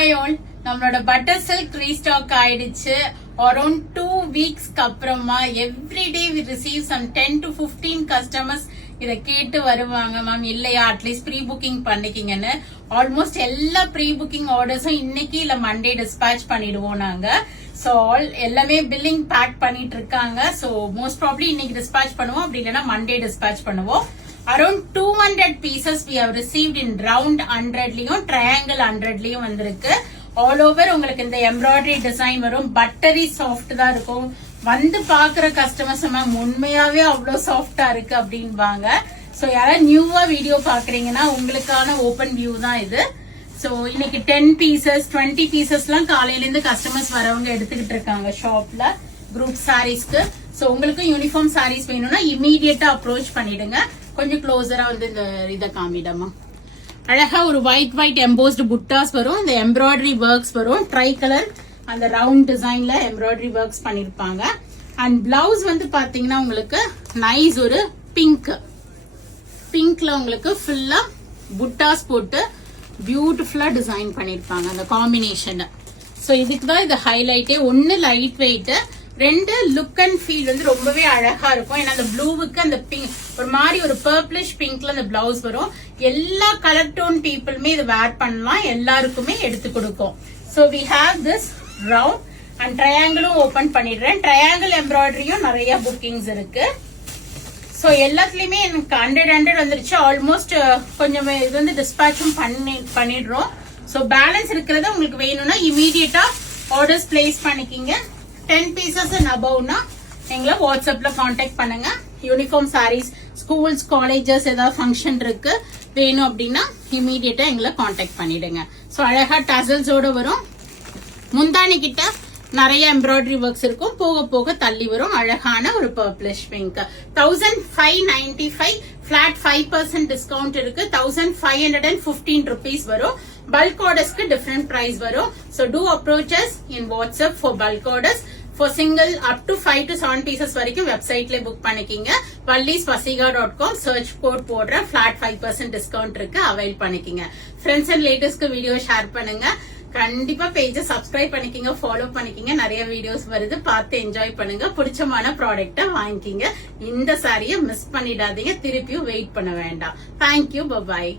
Hi all, நம்மளோட butter silk restock ஆயிடுச்சு. Around 2 weeks அப்புறமா everyday we receive some 10 to 15 customers இத கேட்டு வருவாங்க. மேம் இல்லையா அட்லீஸ்ட் ப்ரீ புக்கிங் பண்ணிக்கிங்கன்னு. ஆல்மோஸ்ட் எல்லா ப்ரீ புக்கிங் ஆர்டர்ஸும் இன்னைக்கு இல்ல மண்டே டிஸ்பேச் பண்ணிடுவோம் நாங்க. சோ எல்லாமே பில்லிங் பேக் பண்ணிட்டு இருக்காங்க. சோ மோஸ்ட் ப்ராப்ளி இன்னைக்கு டிஸ்பேச் பண்ணுவோம், அப்படி இல்லைன்னா மண்டே டிஸ்பேச் பண்ணுவோம். Around 200 pieces we have received in round 100லயும் triangle 100லயும் வந்திருக்கு. ஆல் ஓவர் உங்களுக்கு இந்த எம்ப்ராய்டரி டிசைன் வரும். பட்டரி சாஃப்ட் தான் இருக்கும். வந்து பாக்குற கஸ்டமர்ஸ் மேம் உண்மையாவே அவ்வளவு சாஃப்டா இருக்கு அப்படின்பாங்க. சோ யாராவது நியூவா வீடியோ பாக்குறீங்கன்னா உங்களுக்கான ஓபன் வியூ தான் இது. சோ இன்னைக்கு 10 pieces 20 pieces எல்லாம் காலையில இருந்து கஸ்டமர்ஸ் வரவங்க எடுத்துக்கிட்டு இருக்காங்க ஷாப்ல குரூப் சாரீஸ்க்கு. சோ உங்களுக்கு யூனிஃபார்ம் சாரீஸ் வேணும்னா இமீடியட்டா அப்ரோச் பண்ணிடுங்க. கொஞ்சம் க்ளோசரா வந்து இந்த இத காமிடமா. அழகா ஒரு ஒயிட் எம்போஸ்டு புட்டாஸ் வரும். இந்த எம்ப்ராய்டரி ஒர்க்ஸ் வரும். ட்ரை கலர் அந்த ரவுண்ட் டிசைன்ல எம்ப்ராய்டரி ஒர்க்ஸ் பண்ணிருப்பாங்க. அண்ட் பிளவுஸ் வந்து பாத்தீங்கன்னா உங்களுக்கு நைஸ் ஒரு பிங்க்ல உங்களுக்கு ஃபுல்லா புட்டாஸ் போட்டு பியூட்டிஃபுல்லா டிசைன் பண்ணிருப்பாங்க அந்த காம்பினேஷன். சோ இதுக்கு தான் இது ஹைலைட்டே. ஒன்னு லைட் வெயிட், ரெண்டு லுக் அண்ட் ஃபீல் வந்து ரொம்பவே அழகா இருக்கும். ஏன்னா அந்த ப்ளூவுக்கு அந்த பிங்க் ஒரு மாதிரி ஒரு பர்பிளிஷ் பிங்க்ல அந்த பிளவுஸ் வரும். எல்லா கலர் டோன் பீப்புளுமே இது வேர் பண்ணலாம், எல்லாருக்குமே எடுத்து கொடுக்கும். So we have this round and ட்ரையாங்கிளும் ஓபன் பண்ணிடுறேன். ட்ரையாங்கிள் எம்ப்ராய்டரியும் நிறைய புக்கிங்ஸ் இருக்கு. சோ எல்லாத்துலயுமே எனக்கு 100 வந்துருச்சு. ஆல்மோஸ்ட் கொஞ்சம் இது வந்து டிஸ்பேச்சும் பண்ணிடுறோம். சோ பேலன்ஸ் இருக்கிறத உங்களுக்கு வேணும்னா இமீடியட்டா ஆர்டர்ஸ் பிளேஸ் பண்ணிக்கிங்க. 10 pieces and aboveனா எங்களை வாட்ஸ்அப்ல கான்டாக்ட் பண்ணுங்க. யூனிஃபார்ம் சாரீஸ், ஸ்கூல்ஸ், காலேஜஸ் ஏதாவது ஃபங்க்ஷன் இருக்கு வேணும் அப்படின்னா இமீடியட்டா எங்களை கான்டாக்ட் பண்ணிடுங்க. சோ அழகா டசல்ஸோட வரும். முந்தானி கிட்ட நிறைய எம்ப்ராய்டரி ஒர்க்ஸ் இருக்கும். போக போக தள்ளி வரும். அழகான ஒரு பர்பிளிஷ் பிங்க். 1595 பிளாட் 5% டிஸ்கவுண்ட் இருக்கு. 1515 rupees வரும். பல்க் ஆர்டர்ஸ்க்கு டிஃபரெண்ட் பிரைஸ் வரும். So two approaches in WhatsApp for bulk orders. For single up to 5 to 7 pieces வரைக்கும் வெப்சைட்ல புக் பண்ணிக்கிங்க. vallisvasiga.com சர்ச் கோட் போடுற பிளாட் 5% டிஸ்கவுண்ட் இருக்கு, அவைல் பண்ணிக்கிங்க. ஃப்ரெண்ட்ஸ் அண்ட் ரிலேட்டிவ்ஸ்க்கு வீடியோ ஷேர் பண்ணுங்க. கண்டிப்பா பேஜை சப்ஸ்கிரைப் பண்ணிக்கிங்க, ஃபாலோ பண்ணிக்கிங்க. நிறைய வீடியோஸ் வருது, பார்த்து என்ஜாய் பண்ணுங்க. பிடிச்சமான ப்ராடக்ட்டை வாங்கிக்கிங்க. இந்த சாரியை மிஸ் பண்ணிடாதீங்க, திருப்பியும் வெயிட் பண்ண வேண்டாம். Thank you, bye bye.